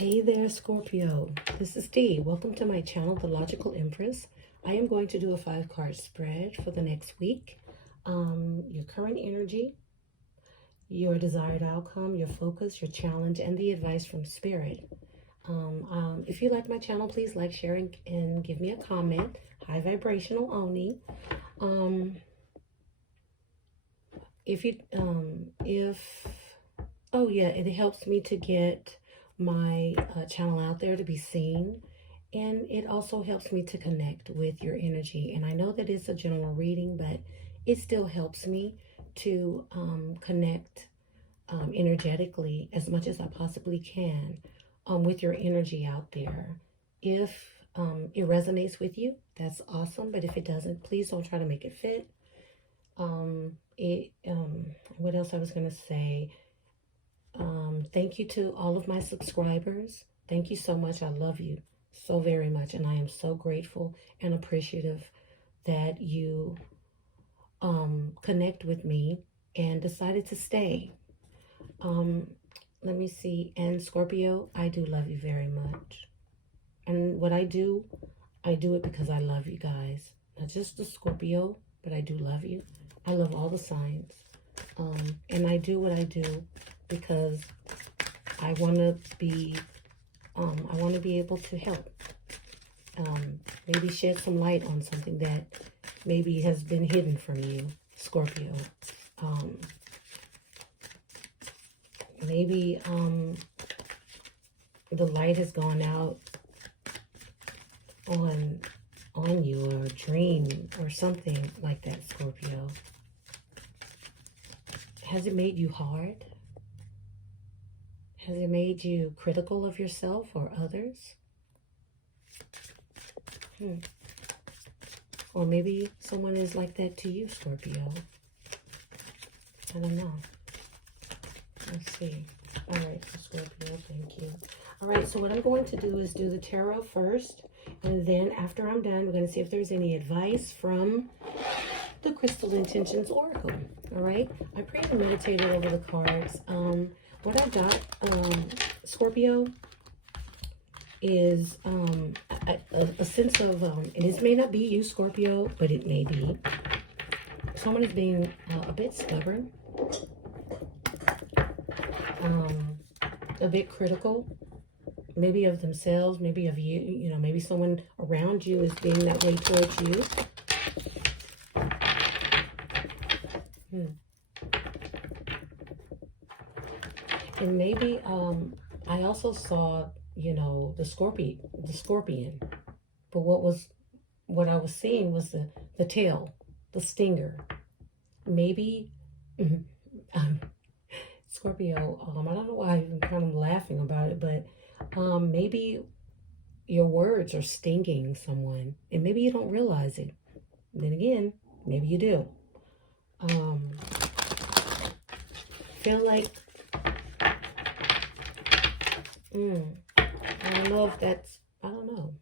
Hey there, Scorpio. This is Dee. Welcome to my channel, The Logical Empress. I am going to do a 5-card spread for the next week. Your current energy, your desired outcome, your focus, your challenge, and the advice from Spirit. If you like my channel, please like, share, and give me a comment. High vibrational only. It helps me to get my channel out there to be seen, and it also helps me to connect with your energy. And I know that it's a general reading, but it still helps me to connect energetically as much as I possibly can with your energy out there. If it resonates with you, that's awesome, but if it doesn't, please don't try to make it fit. What else I was going to say? Thank you to all of my subscribers. Thank you so much. I love you so very much, and I am so grateful and appreciative that you connect with me and decided to stay. Let me see. And Scorpio, I do love you very much. And what I do it because I love you guys. Not just the Scorpio, but I do love you. I love all the signs. And I do what I do because I want to be able to help. Maybe shed some light on something that maybe has been hidden from you, Scorpio. Maybe the light has gone out on you, or a dream or something like that, Scorpio. Has it made you hard? Has it made you critical of yourself or others? Or maybe someone is like that to you, Scorpio. I don't know. Let's see. All right, so Scorpio, thank you. All right, so what I'm going to do is do the tarot first. And then after I'm done, we're going to see if there's any advice from the Crystal Intentions Oracle. All right. I prayed and meditated over the cards. What I got, Scorpio, is a sense of, and this may not be you, Scorpio, but it may be. Someone is being a bit stubborn, a bit critical, maybe of themselves, maybe of you. You know, maybe someone around you is being that way towards you. And maybe I also saw, you know, the scorpion. But what I was seeing was the tail, the stinger. Maybe Scorpio, I don't know why I'm kind of laughing about it, but maybe your words are stinging someone, and maybe you don't realize it. Then again, maybe you do. Feel like I don't know if that's, I don't know.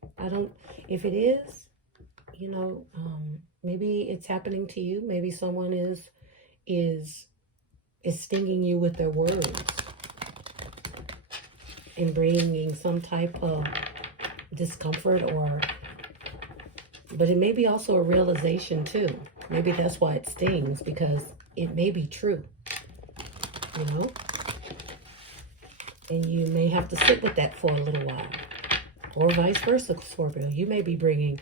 If it is, you know, maybe it's happening to you. Maybe someone is stinging you with their words and bringing some type of discomfort, but it may be also a realization too. Maybe that's why it stings, because it may be true, you know? And you may have to sit with that for a little while. Or vice versa, Scorpio. You may be bringing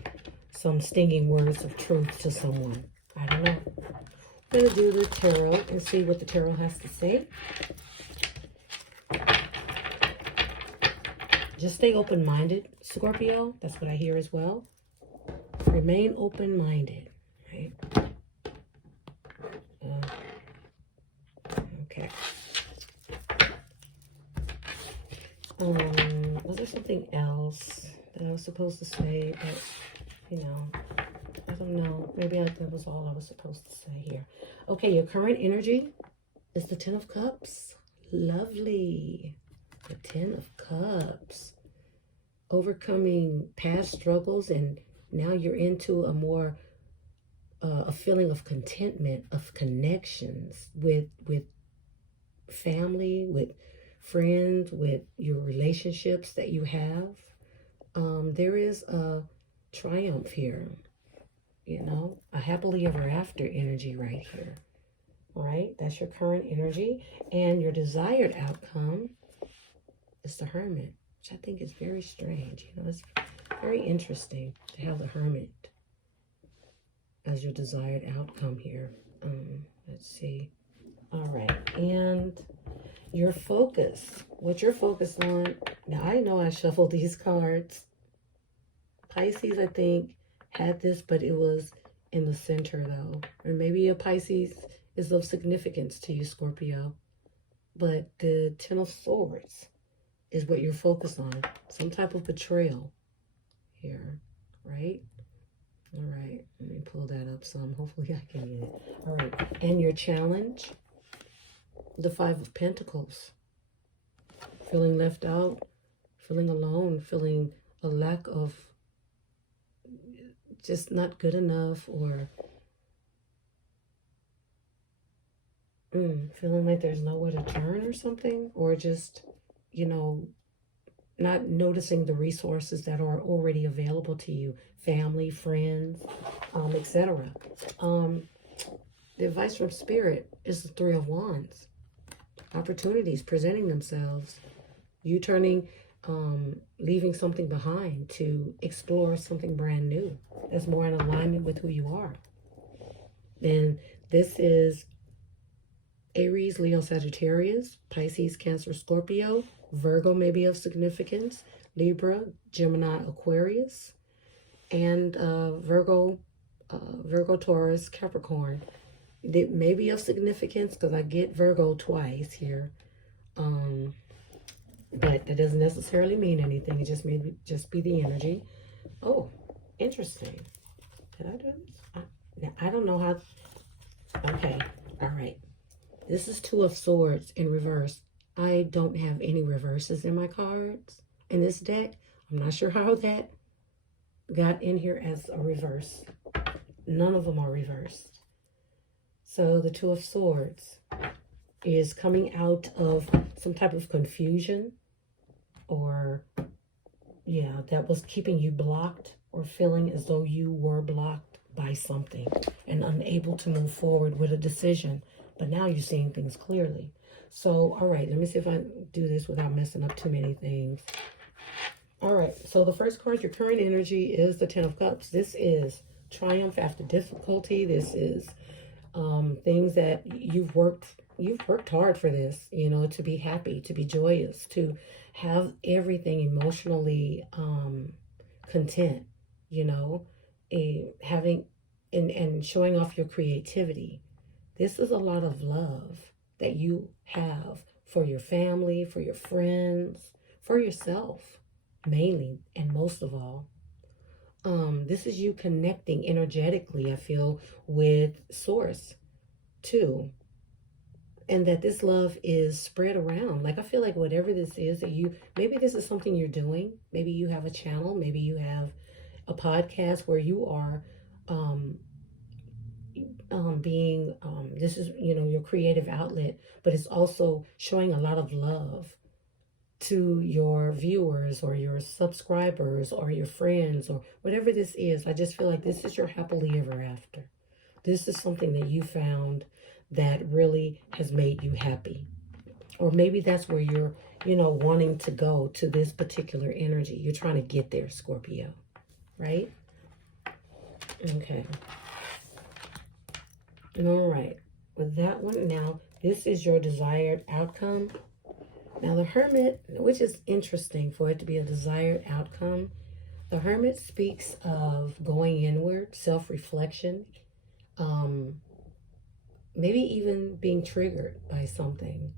some stinging words of truth to someone. I don't know. I'm going to do the tarot and see what the tarot has to say. Just stay open-minded, Scorpio. That's what I hear as well. Remain open-minded, right? Okay. Was there something else that I was supposed to say? But, you know, I don't know. Maybe that was all I was supposed to say here. Okay, your current energy is the Ten of Cups. Lovely. The Ten of Cups. Overcoming past struggles, and now you're into a more, a feeling of contentment, of connections with family, with friends, with your relationships that you have. There is a triumph here, you know, a happily ever after energy right here, right? That's your current energy. And your desired outcome is the Hermit, which I think is very strange. You know, it's very interesting to have the Hermit as your desired outcome here. Let's see. All right. And your focus, what you're focused on. Now, I know I shuffled these cards. Pisces, I think, had this, but it was in the center, though. Or maybe a Pisces is of significance to you, Scorpio. But the Ten of Swords is what you're focused on. Some type of betrayal here, right? All right, let me pull that up some. Hopefully I can get it. All right, and your challenge, the Five of Pentacles. Feeling left out, feeling alone, feeling a lack of, just not good enough, or feeling like there's nowhere to turn or something, or just, you know, not noticing the resources that are already available to you, family, friends, etc. The advice from Spirit is the Three of Wands. Opportunities presenting themselves. You turning, leaving something behind to explore something brand new that's more in alignment with who you are. Then this is Aries, Leo, Sagittarius, Pisces, Cancer, Scorpio, Virgo may be of significance, Libra, Gemini, Aquarius, and Virgo, Taurus, Capricorn. It may be of significance because I get Virgo twice here. But that doesn't necessarily mean anything. It just may be the energy. Oh, interesting. Did I do this? I don't know how. Okay, all right. This is Two of Swords in reverse. I don't have any reverses in my cards in this deck. I'm not sure how that got in here as a reverse. None of them are reversed. So the Two of Swords is coming out of some type of confusion, or, yeah, that was keeping you blocked or feeling as though you were blocked by something and unable to move forward with a decision. But now you're seeing things clearly. So, all right, let me see if I do this without messing up too many things. All right, so the first card, your current energy, is the Ten of Cups. This is triumph after difficulty. This is things that you've worked hard for this, you know, to be happy, to be joyous, to have everything emotionally content, you know, having and showing off your creativity. This is a lot of love that you have for your family, for your friends, for yourself, mainly and most of all. This is you connecting energetically, I feel, with Source too. And that this love is spread around. Like, I feel like whatever this is that you, maybe this is something you're doing. Maybe you have a channel. Maybe you have a podcast where you are this is, you know, your creative outlet, but it's also showing a lot of love to your viewers or your subscribers or your friends or whatever this is. I just feel like this is your happily ever after. This is something that you found that really has made you happy. Or maybe that's where you're, you know, wanting to go, to this particular energy. You're trying to get there, Scorpio, right? Okay. All right. With that one, now, this is your desired outcome. Now, the Hermit, which is interesting for it to be a desired outcome, the Hermit speaks of going inward, self-reflection, maybe even being triggered by something.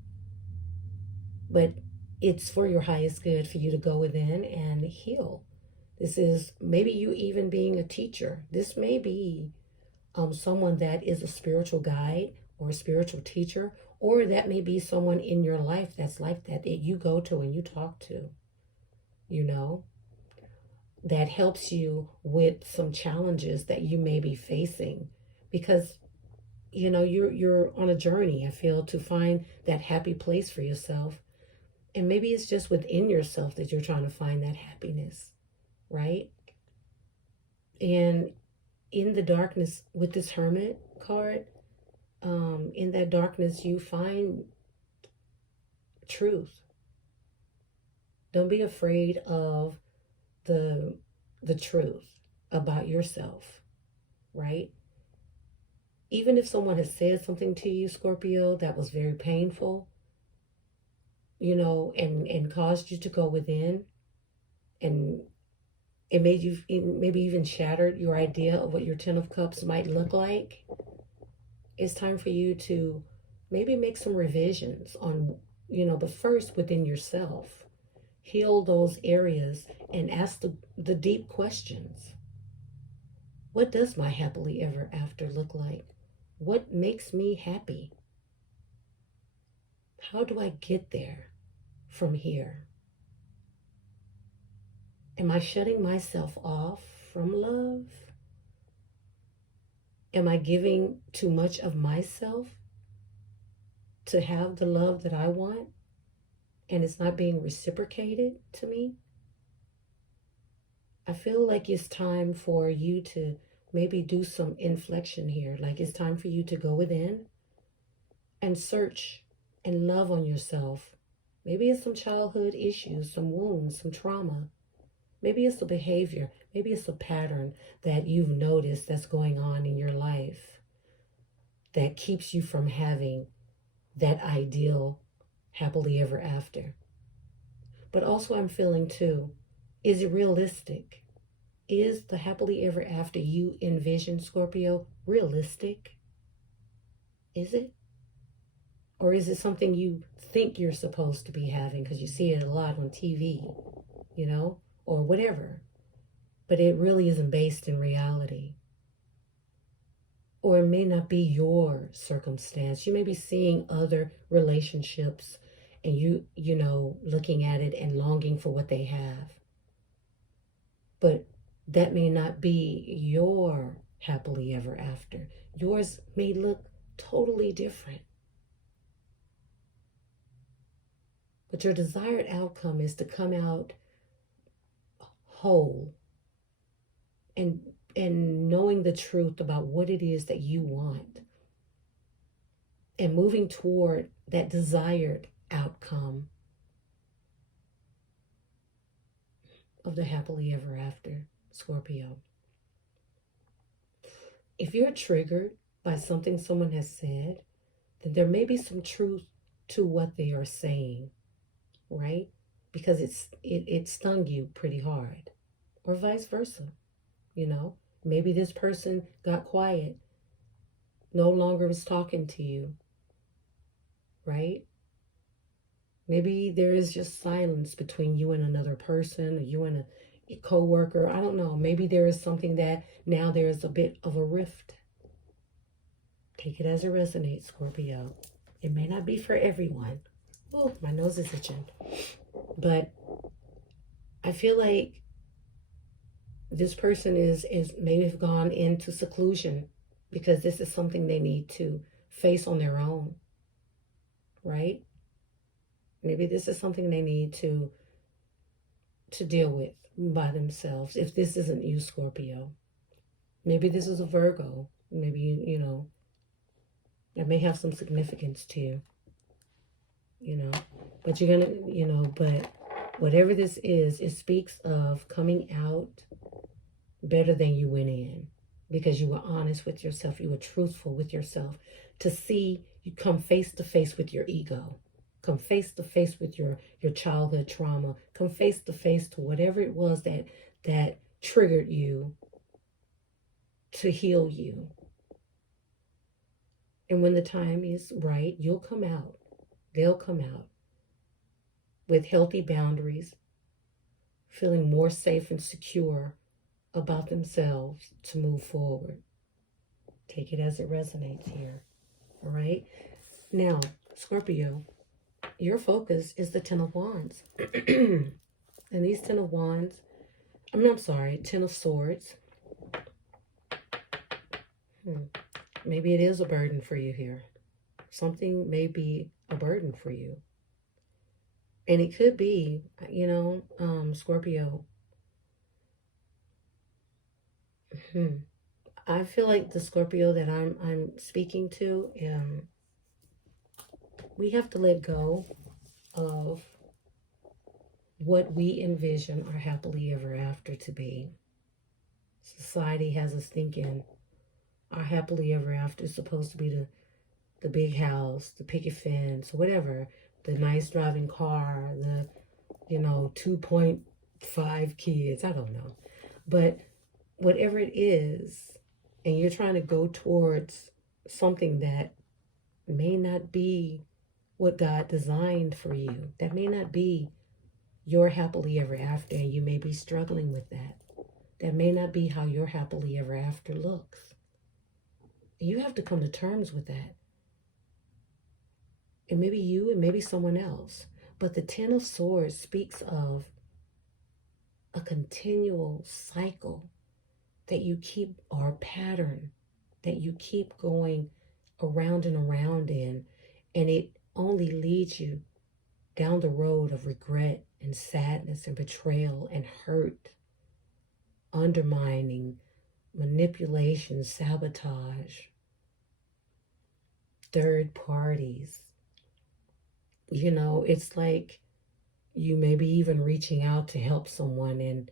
But it's for your highest good for you to go within and heal. This is maybe you even being a teacher. This may be someone that is a spiritual guide or a spiritual teacher, or that may be someone in your life that's like that you go to and you talk to, you know, that helps you with some challenges that you may be facing, because, you know, you're on a journey, I feel, to find that happy place for yourself. And maybe it's just within yourself that you're trying to find that happiness, right? And in the darkness with this Hermit card, in that darkness, you find truth. Don't be afraid of the truth about yourself, right? Even if someone has said something to you, Scorpio, that was very painful, and caused you to go within, and it made you, it maybe even shattered your idea of what your Ten of Cups might look like. It's time for you to maybe make some revisions on, but first within yourself. Heal those areas and ask the deep questions. What does my happily ever after look like? What makes me happy? How do I get there from here? Am I shutting myself off from love? Am I giving too much of myself to have the love that I want, and it's not being reciprocated to me? I feel like it's time for you to maybe do some inflection here. Like it's time for you to go within and search and love on yourself. Maybe it's some childhood issues, some wounds, some trauma. Maybe it's a behavior. Maybe it's a pattern that you've noticed that's going on in your life that keeps you from having that ideal happily ever after. But also I'm feeling too, is it realistic? Is the happily ever after you envision, Scorpio, realistic? Is it? Or is it something you think you're supposed to be having because you see it a lot on TV, or whatever, but it really isn't based in reality? Or it may not be your circumstance. You may be seeing other relationships and looking at it and longing for what they have. But that may not be your happily ever after. Yours may look totally different. But your desired outcome is to come out whole and knowing the truth about what it is that you want and moving toward that desired outcome of the happily ever after, Scorpio. If you're triggered by something someone has said, then there may be some truth to what they are saying, right? Because it stung you pretty hard, or vice versa. Maybe this person got quiet, no longer was talking to you, right? Maybe there is just silence between you and another person, or you and a co-worker. I don't know. Maybe there is something that now there is a bit of a rift. Take it as it resonates, Scorpio. It may not be for everyone. Oh, my nose is itching. But I feel like this person is maybe have gone into seclusion because this is something they need to face on their own, right? Maybe this is something they need to deal with by themselves. If this isn't you, Scorpio, maybe this is a Virgo. Maybe that may have some significance to you. But you're gonna, but whatever this is, it speaks of coming out better than you went in, because you were honest with yourself, you were truthful with yourself, to see you come face to face with your ego, come face to face with your childhood trauma, come face to face to whatever it was that triggered you, to heal you. And when the time is right, you'll come out. They'll come out with healthy boundaries, feeling more safe and secure about themselves to move forward. Take it as it resonates here. All right? Now, Scorpio, your focus is the Ten of Wands. And these Ten of Wands, Ten of Swords. Maybe it is a burden for you here. Something may be a burden for you. And it could be, Scorpio. I feel like the Scorpio that I'm speaking to, we have to let go of what we envision our happily ever after to be. Society has us thinking our happily ever after is supposed to be the big house, the picket fence, whatever, the nice driving car, the 2.5 kids, I don't know. But whatever it is, and you're trying to go towards something that may not be what God designed for you, that may not be your happily ever after, and you may be struggling with that. That may not be how your happily ever after looks. You have to come to terms with that. It may be you, it may be someone else. But the Ten of Swords speaks of a continual cycle that you keep, or a pattern that you keep going around and around in, and it only leads you down the road of regret and sadness and betrayal and hurt, undermining, manipulation, sabotage, third parties. It's like you may be even reaching out to help someone,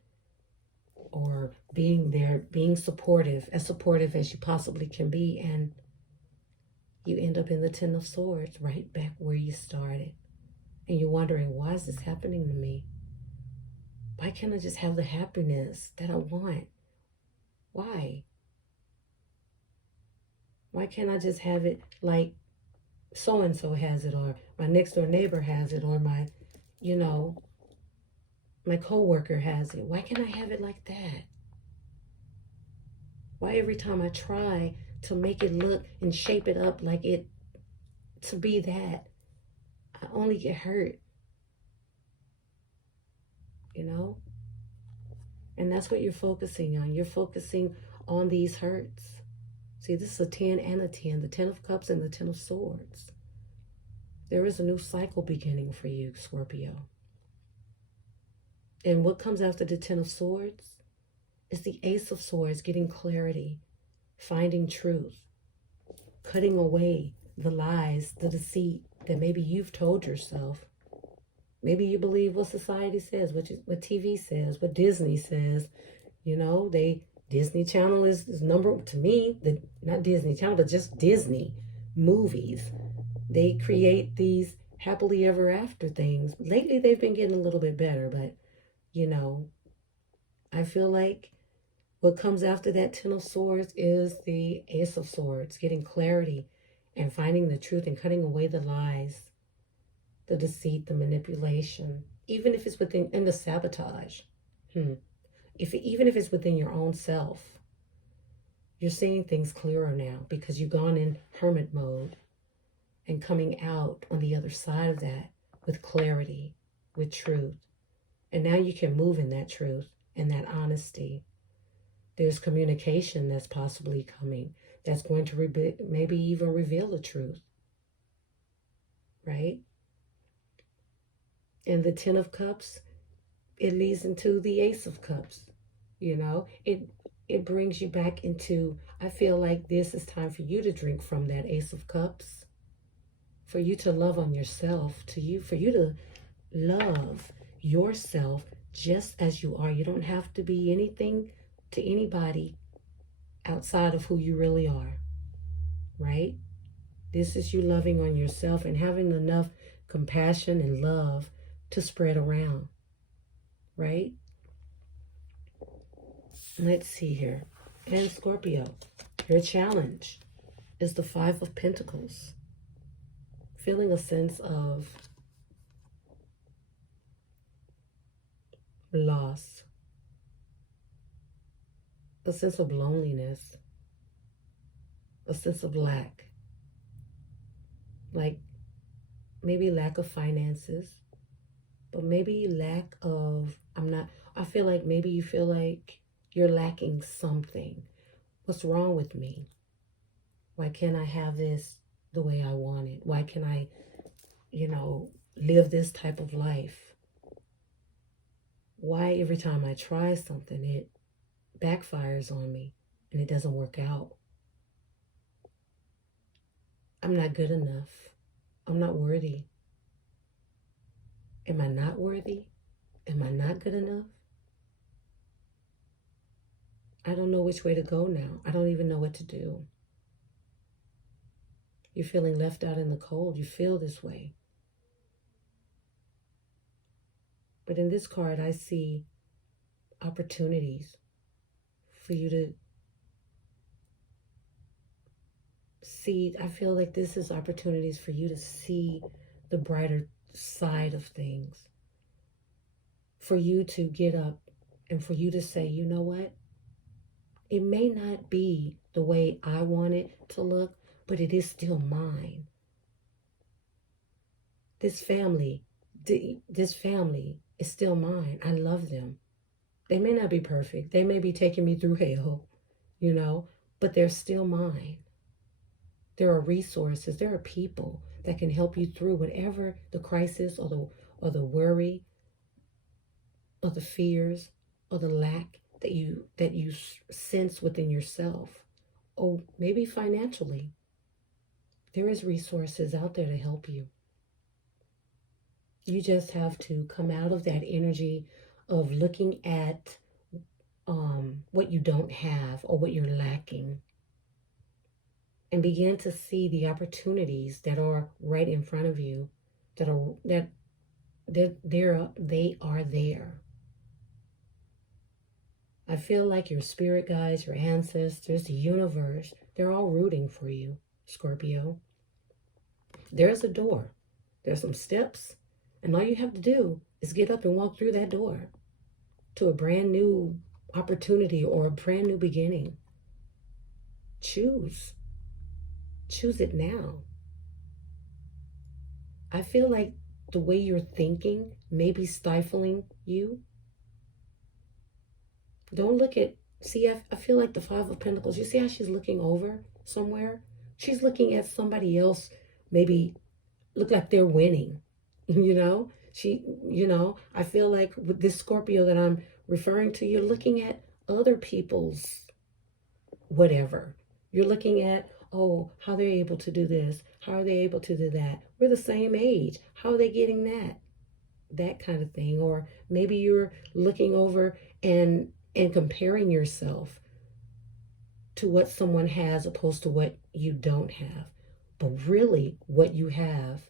or being there, being supportive as you possibly can be, and you end up in the Ten of Swords, right back where you started. And you're wondering, why is this happening to me? Why can't I just have the happiness that I want? Why? Why can't I just have it like so-and-so has it, or my next door neighbor has it, or my coworker has it? Why can't I have it like that? Why every time I try to make it look and shape it up like it to be that, I only get hurt? And that's what you're focusing on. You're focusing on these hurts. See, this is a 10 and a 10, the 10 of Cups and the 10 of Swords. There is a new cycle beginning for you, Scorpio. And what comes after the 10 of Swords is the Ace of Swords, getting clarity, finding truth, cutting away the lies, the deceit that maybe you've told yourself. Maybe you believe what society says, what TV says, what Disney says. Disney Channel is number, to me, not Disney Channel, but just Disney movies. They create these happily ever after things. Lately, they've been getting a little bit better, but, I feel like what comes after that Ten of Swords is the Ace of Swords, getting clarity and finding the truth and cutting away the lies, the deceit, the manipulation, even if it's within, and the sabotage. Even if it's within your own self, you're seeing things clearer now because you've gone in hermit mode and coming out on the other side of that with clarity, with truth. And now you can move in that truth and that honesty. There's communication that's possibly coming that's going to maybe even reveal the truth, right? And the Ten of Cups, it leads into the Ace of Cups. It brings you back into, I feel like this is time for you to drink from that Ace of Cups, for you to love on yourself, for you to love yourself just as you are. You don't have to be anything to anybody outside of who you really are, right? This is you loving on yourself and having enough compassion and love to spread around, right? Let's see here. And Scorpio, your challenge is the Five of Pentacles. Feeling a sense of loss, a sense of loneliness, a sense of lack. Like maybe lack of finances, but maybe lack of, I feel like maybe you feel like you're lacking something. What's wrong with me? Why can't I have this the way I want it? Why can I, live this type of life? Why every time I try something, it backfires on me and it doesn't work out? I'm not good enough. I'm not worthy. Am I not worthy? Am I not good enough? I don't know which way to go now. I don't even know what to do. You're feeling left out in the cold. You feel this way. But in this card, I see opportunities for you to see. I feel like this is opportunities for you to see the brighter side of things. For you to get up and for you to say, you know what? It may not be the way I want it to look, but it is still mine. This family is still mine. I love them. They may not be perfect. They may be taking me through hell, but they're still mine. There are resources. There are people that can help you through whatever the crisis or the worry or the fears or the lack that you sense within yourself, or maybe financially. There is resources out there to help you. You just have to come out of that energy of looking at what you don't have or what you're lacking, and begin to see the opportunities that are right in front of you, they are there. I feel like your spirit guides, your ancestors, the universe, they're all rooting for you, Scorpio. There's a door. There's some steps. And all you have to do is get up and walk through that door to a brand new opportunity or a brand new beginning. Choose. Choose it now. I feel like the way you're thinking may be stifling you. Don't look at, see, I feel like the Five of Pentacles. You see how she's looking over somewhere? She's looking at somebody else, maybe look like they're winning, I feel like with this Scorpio that I'm referring to, you're looking at other people's whatever. You're looking at, oh, how they're able to do this. How are they able to do that? We're the same age. How are they getting that? That kind of thing. Or maybe you're looking over and comparing yourself to what someone has opposed to what you don't have. But really, what you have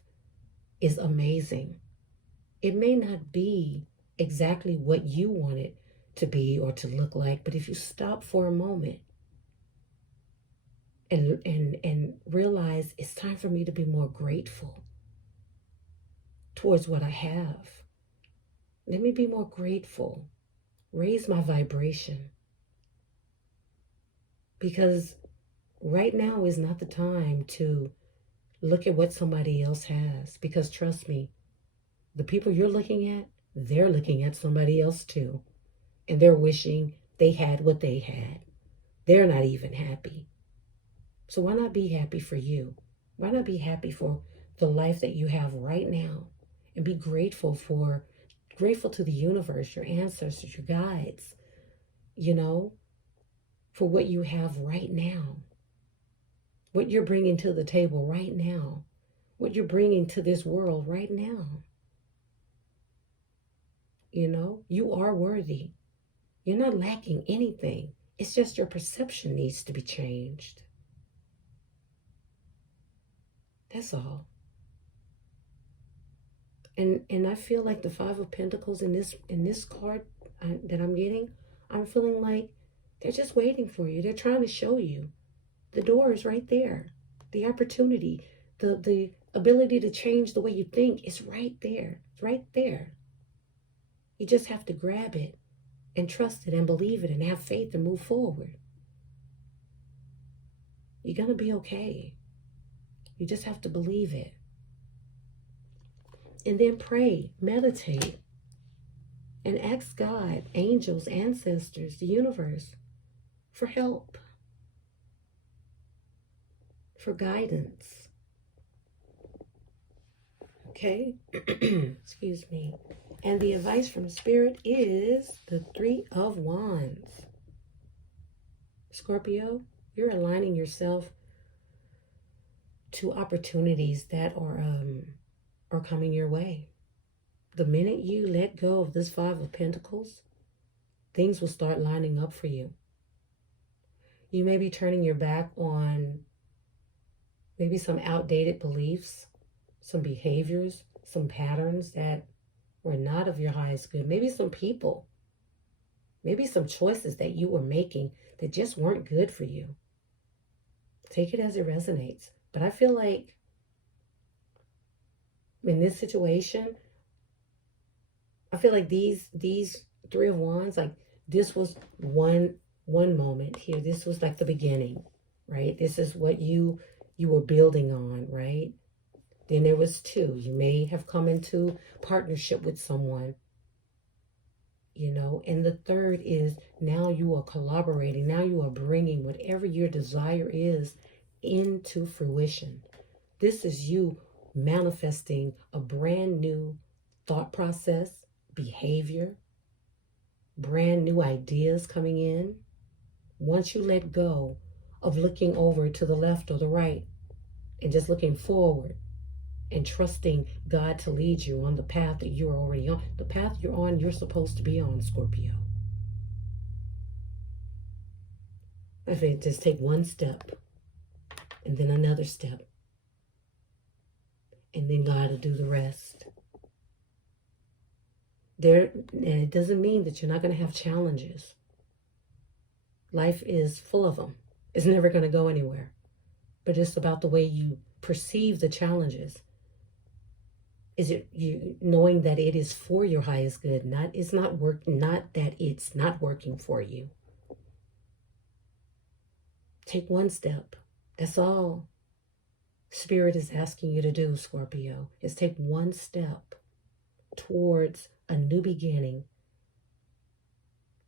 is amazing. It may not be exactly what you want it to be or to look like, but if you stop for a moment and realize it's time for me to be more grateful towards what I have. Let me be more grateful. Raise my vibration. Because right now is not the time to look at what somebody else has. Because trust me, the people you're looking at, they're looking at somebody else too. And they're wishing they had what they had. They're not even happy. So why not be happy for you? Why not be happy for the life that you have right now? And be grateful to the universe, your ancestors, your guides, for what you have right now. What you're bringing to the table right now. What you're bringing to this world right now. You are worthy. You're not lacking anything. It's just your perception needs to be changed. That's all. And I feel like the Five of Pentacles in this card that I'm getting, I'm feeling like they're just waiting for you. They're trying to show you. The door is right there. The opportunity, the ability to change the way you think is right there. It's right there. You just have to grab it and trust it and believe it and have faith and move forward. You're going to be okay. You just have to believe it. And then pray, meditate, and ask God, angels, ancestors, the universe, for help, for guidance. Okay. Excuse me. And the advice from Spirit is the Three of Wands. Scorpio, you're aligning yourself to opportunities that are coming your way. The minute you let go of this Five of Pentacles, things will start lining up for you. You may be turning your back on maybe some outdated beliefs, some behaviors, some patterns that were not of your highest good. Maybe some people, maybe some choices that you were making that just weren't good for you. Take it as it resonates. But I feel like in this situation, I feel like these Three of Wands, like this was one moment here. This was like the beginning, right? This is what you were building on, right? Then there was two. You may have come into partnership with someone, you know. And the third is now you are collaborating. Now you are bringing whatever your desire is into fruition. This is you manifesting a brand new thought process, behavior, brand new ideas coming in. Once you let go of looking over to the left or the right and just looking forward and trusting God to lead you on the path that you're already on. The path you're on, you're supposed to be on, Scorpio. I think just take one step and then another step. And then God will do the rest. And it doesn't mean that you're not going to have challenges. Life is full of them. It's never going to go anywhere. But it's about the way you perceive the challenges. Is it you knowing that it is for your highest good, not that it's not working for you. Take one step. That's all Spirit is asking you to do, Scorpio, is take one step towards a new beginning,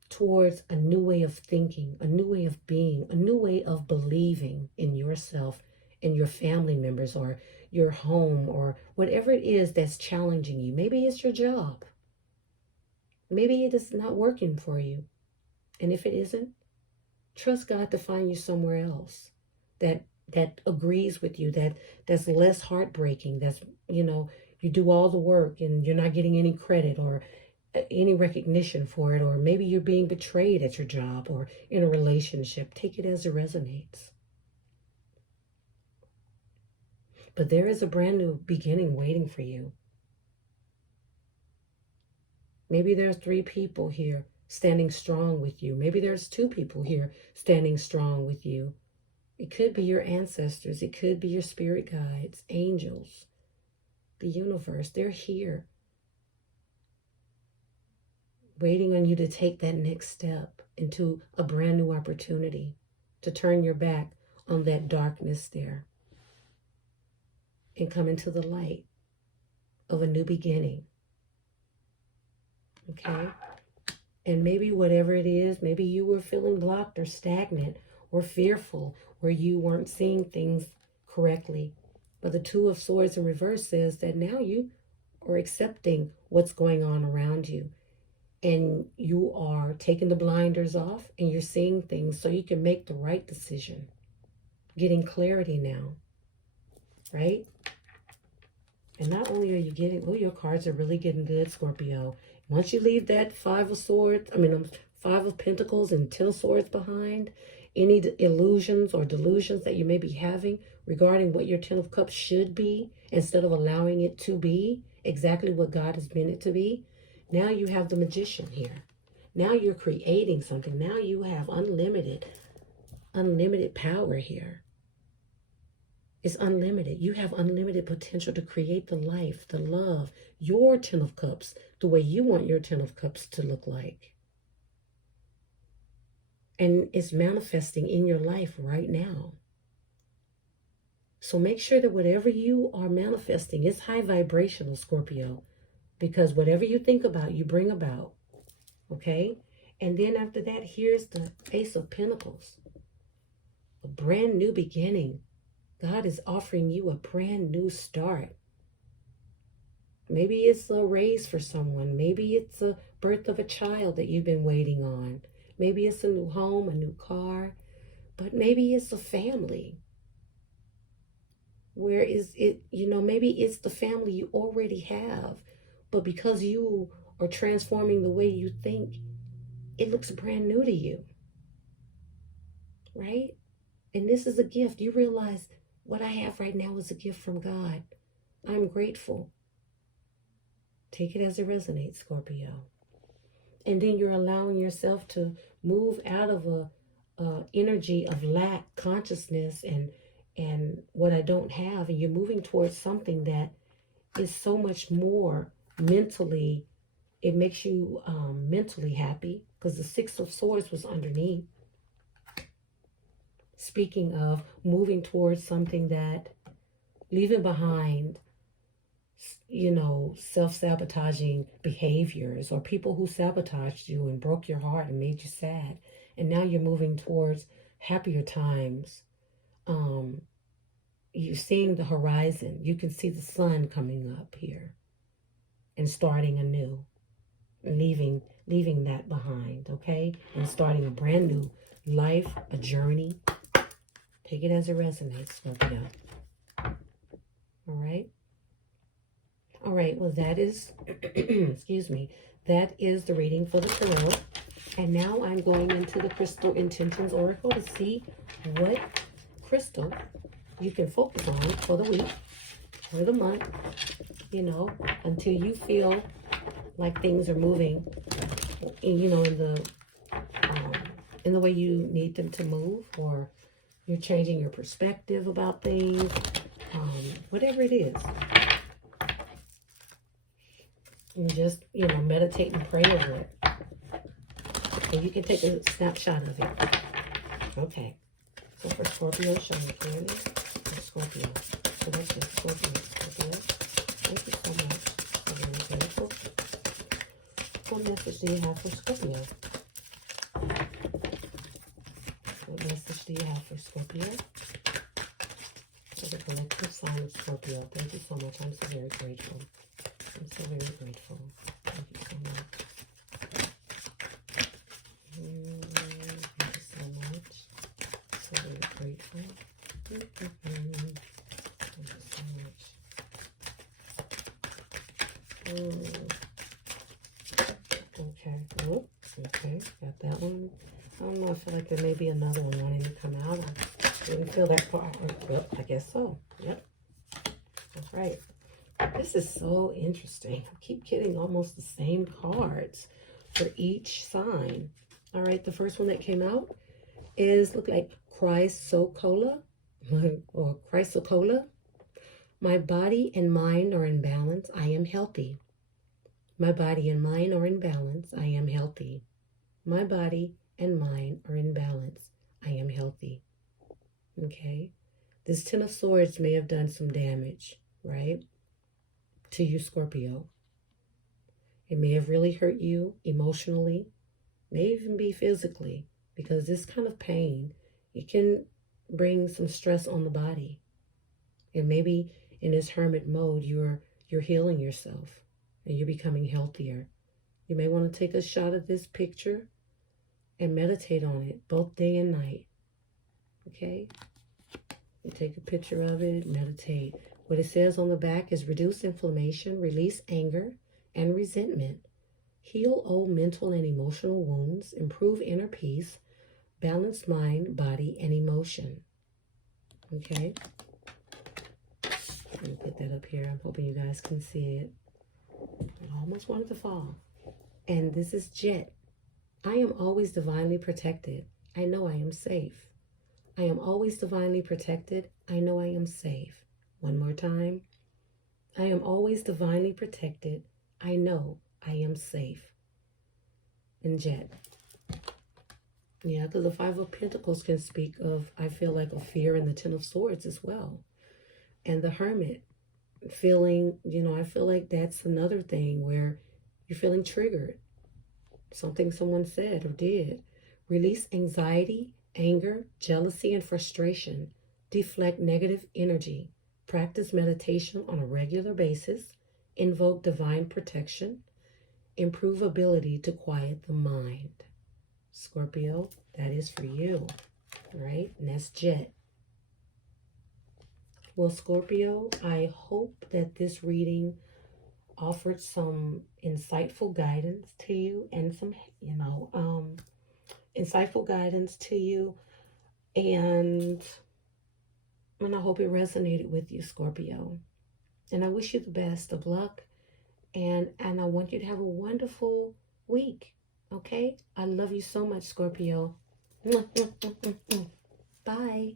towards a new way of thinking, a new way of being, a new way of believing in yourself and your family members or your home or whatever it is that's challenging you. Maybe it's your job. Maybe it is not working for you. And if it isn't, trust God to find you somewhere else that agrees with you, that's less heartbreaking, that's, you do all the work and you're not getting any credit or any recognition for it, or maybe you're being betrayed at your job or in a relationship. Take it as it resonates. But there is a brand new beginning waiting for you. Maybe there's 3 people here standing strong with you. Maybe there's 2 people here standing strong with you. It could be your ancestors. It could be your spirit guides, angels, the universe. They're here waiting on you to take that next step into a brand new opportunity, to turn your back on that darkness there and come into the light of a new beginning. Okay? And maybe whatever it is, maybe you were feeling blocked or stagnant or fearful, where you weren't seeing things correctly. But the Two of Swords in reverse says that now you are accepting what's going on around you. And you are taking the blinders off and you're seeing things so you can make the right decision. Getting clarity now. Right? And not only are you getting, your cards are really getting good, Scorpio. Once you leave that Five of Pentacles and 10 of Swords behind, any illusions or delusions that you may be having regarding what your 10 of Cups should be, instead of allowing it to be exactly what God has meant it to be, now you have the Magician here. Now you're creating something. Now you have unlimited power here. It's unlimited. You have unlimited potential to create the life, the love, your 10 of Cups, the way you want your 10 of Cups to look like. And it's manifesting in your life right now. So make sure that whatever you are manifesting is high vibrational, Scorpio, because whatever you think about, you bring about. Okay? And then after that, here's the Ace of Pentacles. A brand new beginning. God is offering you a brand new start. Maybe it's a raise for someone. Maybe it's a birth of a child that you've been waiting on. Maybe it's a new home, a new car. But maybe it's a family. Where is it? Maybe it's the family you already have. But because you are transforming the way you think, it looks brand new to you. Right? And this is a gift. You realize what I have right now is a gift from God. I'm grateful. Take it as it resonates, Scorpio. And then you're allowing yourself to move out of a energy of lack consciousness and what I don't have, and you're moving towards something that is so much more mentally. It makes you mentally happy, because the Six of Swords was underneath. Speaking of moving towards something that, leaving behind, self-sabotaging behaviors, or people who sabotaged you and broke your heart and made you sad. And now you're moving towards happier times. You're seeing the horizon. You can see the sun coming up here and starting anew, and leaving that behind, okay? And starting a brand new life, a journey. Take it as it resonates, Scorpio. All right? All right, well, that is, excuse me, that is the reading for the tarot. And now I'm going into the Crystal Intentions Oracle to see what crystal you can focus on for the week, for the month, until you feel like things are moving, in the way you need them to move, or you're changing your perspective about things, whatever it is. And just, meditate and pray over it. And you can take a snapshot of it. Okay. So for Scorpio, show me clearly. For Scorpio. So that's just Scorpio. Thank you so much. I'm really grateful. What message do you have for Scorpio? What message do you have for Scorpio? For the collective sign of Scorpio. Thank you so much. I'm so very grateful. I'm so very grateful. Thank you so much. Thank you so much. So very grateful. Thank you so much. Okay. Oh, okay. Got that one. I don't know. I feel like there may be another one wanting to come out. I didn't feel that part. Well, I guess so. Yep. That's right. This is so interesting. I keep getting almost the same cards for each sign. All right, the first one that came out is, look like Chrysocolla, or Chrysocolla. My body and mind are in balance. I am healthy. My body and mind are in balance. I am healthy. My body and mind are in balance. I am healthy. Okay? This Ten of Swords may have done some damage, right? To you, Scorpio. It may have really hurt you emotionally, may even be physically, because this kind of pain, it can bring some stress on the body. And maybe in this hermit mode, you're healing yourself and you're becoming healthier. You may want to take a shot of this picture and meditate on it both day and night. Okay? You take a picture of it, meditate. What it says on the back is reduce inflammation, release anger and resentment, heal old mental and emotional wounds, improve inner peace, balance mind, body, and emotion. Okay? Let me put that up here. I'm hoping you guys can see it. I almost wanted to fall. And this is Jet. I am always divinely protected. I know I am safe. I am always divinely protected. I know I am safe. One more time. I am always divinely protected. I know I am safe. And Jet. Yeah, because the Five of Pentacles can speak of, I feel like, a fear, and the Ten of Swords as well. And the Hermit, feeling, I feel like that's another thing where you're feeling triggered. Something someone said or did. Release anxiety, anger, jealousy, and frustration. Deflect negative energy. Practice meditation on a regular basis. invoke divine protection, improve ability to quiet the mind. Scorpio, that is for you, right? And that's Jet. Well, Scorpio, I hope that this reading offered some insightful guidance to you and some, insightful guidance to you. And I hope it resonated with you, Scorpio. And I wish you the best of luck. And I want you to have a wonderful week. Okay? I love you so much, Scorpio. Bye.